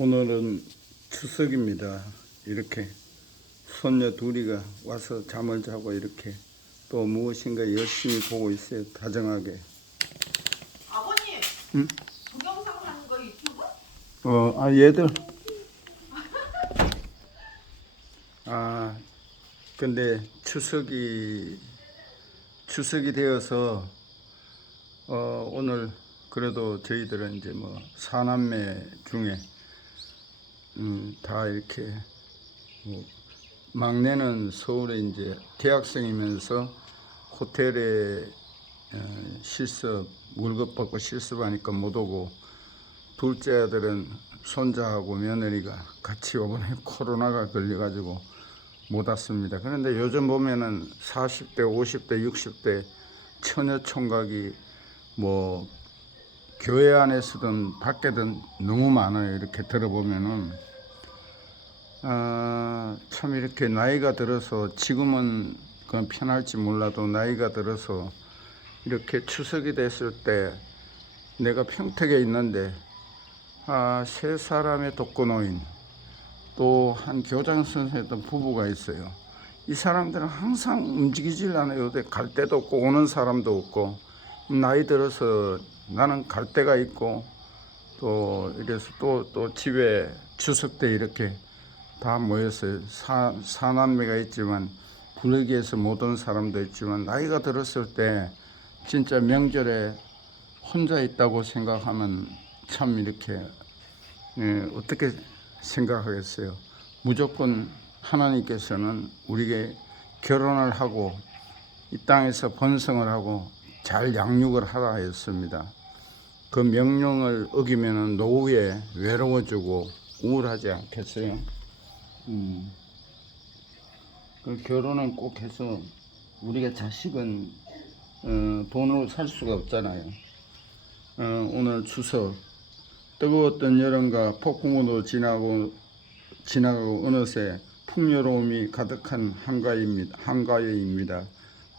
오늘은 추석입니다. 이렇게 손녀 둘이가 와서 잠을 자고 이렇게 또 무엇인가 열심히 보고 있어요. 다정하게. 아버님, 응? 동영상 하는 거 유튜브? 얘들. 근데 추석이 되어서 오늘 그래도 저희들은 이제 뭐 사남매 중에 다 이렇게 뭐 막내는 서울에 이제 대학생이면서 호텔에 실습 월급 받고 실습하니까 못 오고, 둘째 아들은 손자하고 며느리가 같이 이번에 코로나가 걸려가지고 못 왔습니다. 그런데 요즘 보면은 40대, 50대, 60대 처녀 총각이 뭐 교회 안에서든 밖에든 너무 많아요. 이렇게 들어보면은 참 이렇게 나이가 들어서, 지금은 그건 편할지 몰라도 나이가 들어서 이렇게 추석이 됐을 때 내가 평택에 있는데 세 사람의 독거노인, 또 한 교장 선생님 부부가 있어요. 이 사람들은 항상 움직이질 않아요. 어디 갈 데도 없고 오는 사람도 없고, 나이 들어서 나는 갈 데가 있고, 또 이래서 또 집에 추석 때 이렇게 다 모였어요. 사남매가 있지만 부르기에서 못 온 사람도 있지만, 나이가 들었을 때 진짜 명절에 혼자 있다고 생각하면 참 이렇게 어떻게 생각하겠어요. 무조건 하나님께서는 우리에게 결혼을 하고 이 땅에서 번성을 하고 잘 양육을 하라 했습니다. 그 명령을 어기면 노후에 외로워지고 우울하지 않겠어요? 그 결혼은 꼭 해서, 우리가 자식은 돈으로 살 수가 없잖아요. 오늘 추석, 뜨거웠던 여름과 폭풍우도 지나고 어느새 풍요로움이 가득한 한가위입니다.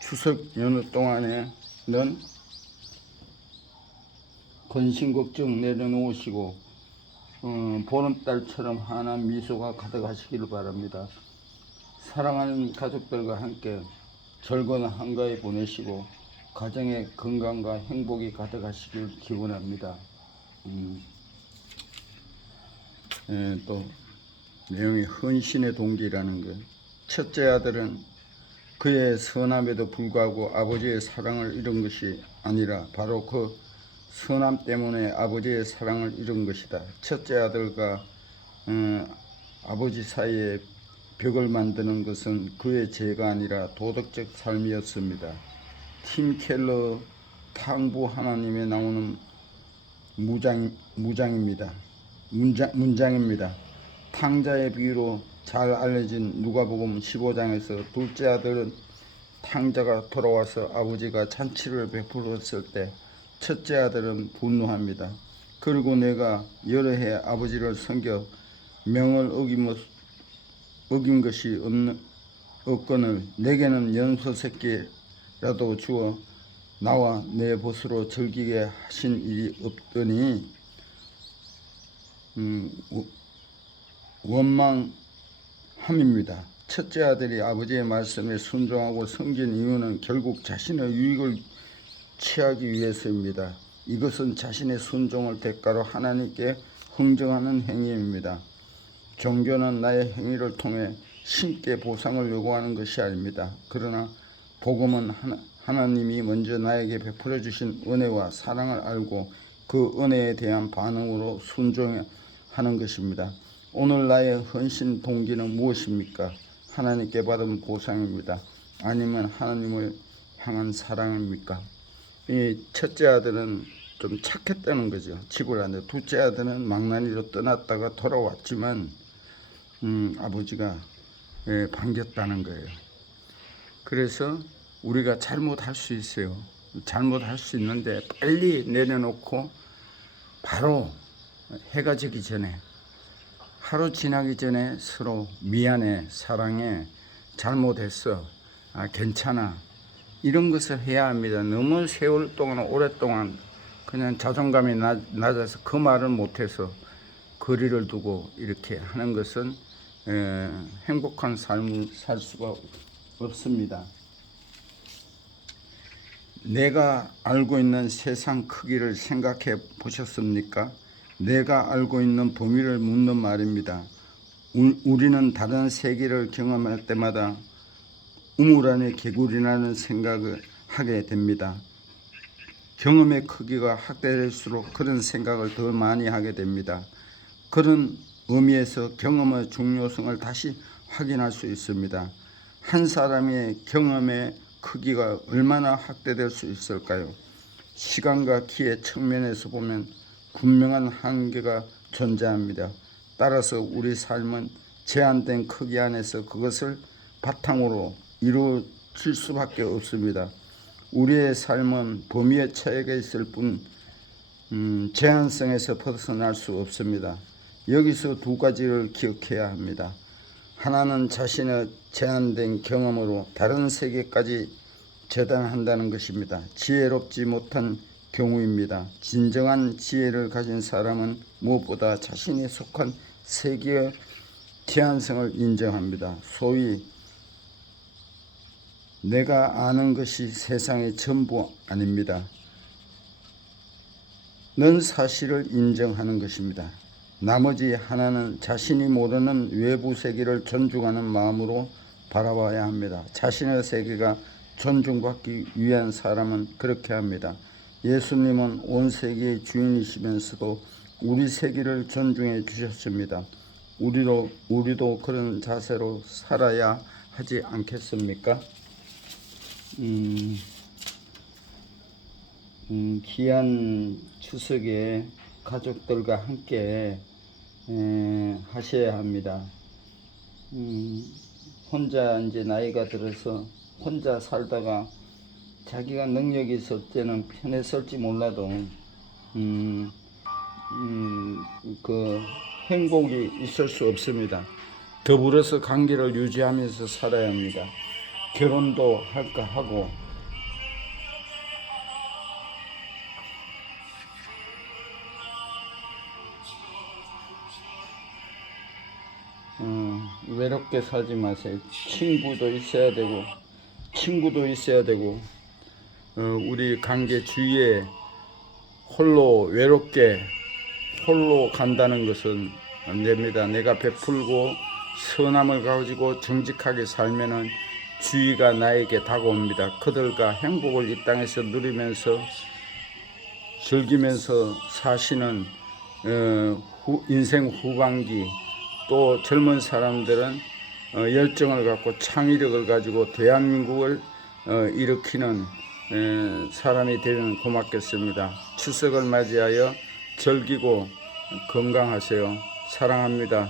추석 연휴 동안에는 근심 걱정 내려놓으시고 보름달처럼 환한 미소가 가득하시기를 바랍니다. 사랑하는 가족들과 함께 즐거운 한가위 보내시고 가정의 건강과 행복이 가득하시길 기원합니다. 또 내용이 헌신의 동기라는 것. 첫째 아들은 그의 선함에도 불구하고 아버지의 사랑을 잃은 것이 아니라 바로 그 선함 때문에 아버지의 사랑을 잃은 것이다. 첫째 아들과 아버지 사이에 벽을 만드는 것은 그의 죄가 아니라 도덕적 삶이었습니다. 팀 켈러 탕부 하나님에 나오는 문장입니다. 탕자의 비유로 잘 알려진 누가복음 15장에서 둘째 아들은 탕자가 돌아와서 아버지가 잔치를 베풀었을 때 첫째 아들은 분노합니다. 그리고 내가 여러 해 아버지를 섬겨 명을 어긴 것이 없거늘 내게는 연소 새끼라도 주어 나와 내 벗으로 즐기게 하신 일이 없더니 원망함입니다. 첫째 아들이 아버지의 말씀에 순종하고 섬긴 이유는 결국 자신의 유익을 취하기 위해서입니다. 이것은 자신의 순종을 대가로 하나님께 흥정하는 행위입니다. 종교는 나의 행위를 통해 신께 보상을 요구하는 것이 아닙니다. 그러나 복음은 하나님이 먼저 나에게 베풀어 주신 은혜와 사랑을 알고 그 은혜에 대한 반응으로 순종하는 것입니다. 오늘 나의 헌신 동기는 무엇입니까? 하나님께 받은 보상입니다. 아니면 하나님을 향한 사랑입니까? 이 첫째 아들은 좀 착했다는 거죠. 치고라는데, 둘째 아들은 망나니로 떠났다가 돌아왔지만 아버지가 반겼다는 거예요. 그래서 우리가 잘못할 수 있어요. 잘못할 수 있는데 빨리 내려놓고 바로 해가 지기 전에, 하루 지나기 전에 서로 미안해, 사랑해, 잘못했어, 괜찮아, 이런 것을 해야 합니다. 너무 세월 동안 오랫동안 그냥 자존감이 낮아서 그 말을 못해서 거리를 두고 이렇게 하는 것은 행복한 삶을 살 수가 없습니다. 내가 알고 있는 세상 크기를 생각해 보셨습니까? 내가 알고 있는 범위를 묻는 말입니다. 우리는 다른 세계를 경험할 때마다 우물 안에 개구리라는 생각을 하게 됩니다. 경험의 크기가 확대될수록 그런 생각을 더 많이 하게 됩니다. 그런 의미에서 경험의 중요성을 다시 확인할 수 있습니다. 한 사람의 경험의 크기가 얼마나 확대될 수 있을까요? 시간과 기의 측면에서 보면 분명한 한계가 존재합니다. 따라서 우리 삶은 제한된 크기 안에서 그것을 바탕으로 이루어질 수밖에 없습니다. 우리의 삶은 범위에 처해 있을 뿐 제한성에서 벗어날 수 없습니다. 여기서 두 가지를 기억해야 합니다. 하나는 자신의 제한된 경험으로 다른 세계까지 재단한다는 것입니다. 지혜롭지 못한 경우입니다. 진정한 지혜를 가진 사람은 무엇보다 자신이 속한 세계의 제한성을 인정합니다. 소위 내가 아는 것이 세상의 전부 아닙니다. 는 사실을 인정하는 것입니다. 나머지 하나는 자신이 모르는 외부 세계를 존중하는 마음으로 바라봐야 합니다. 자신의 세계가 존중받기 위한 사람은 그렇게 합니다. 예수님은 온 세계의 주인이시면서도 우리 세계를 존중해 주셨습니다. 우리도 그런 자세로 살아야 하지 않겠습니까? 귀한 추석에 가족들과 함께 하셔야 합니다. 혼자 이제 나이가 들어서 혼자 살다가 자기가 능력이 있을 때는 편했을지 몰라도 그 행복이 있을 수 없습니다. 더불어서 관계를 유지하면서 살아야 합니다. 결혼도 할까 하고 외롭게 살지 마세요. 친구도 있어야 되고 우리 관계 주위에 홀로 간다는 것은 안 됩니다. 내가 베풀고 선함을 가지고 정직하게 살면은 주의가 나에게 다가옵니다. 그들과 행복을 이 땅에서 누리면서 즐기면서 사시는 인생 후반기, 또 젊은 사람들은 열정을 갖고 창의력을 가지고 대한민국을 일으키는 사람이 되면 고맙겠습니다. 추석을 맞이하여 즐기고 건강하세요. 사랑합니다.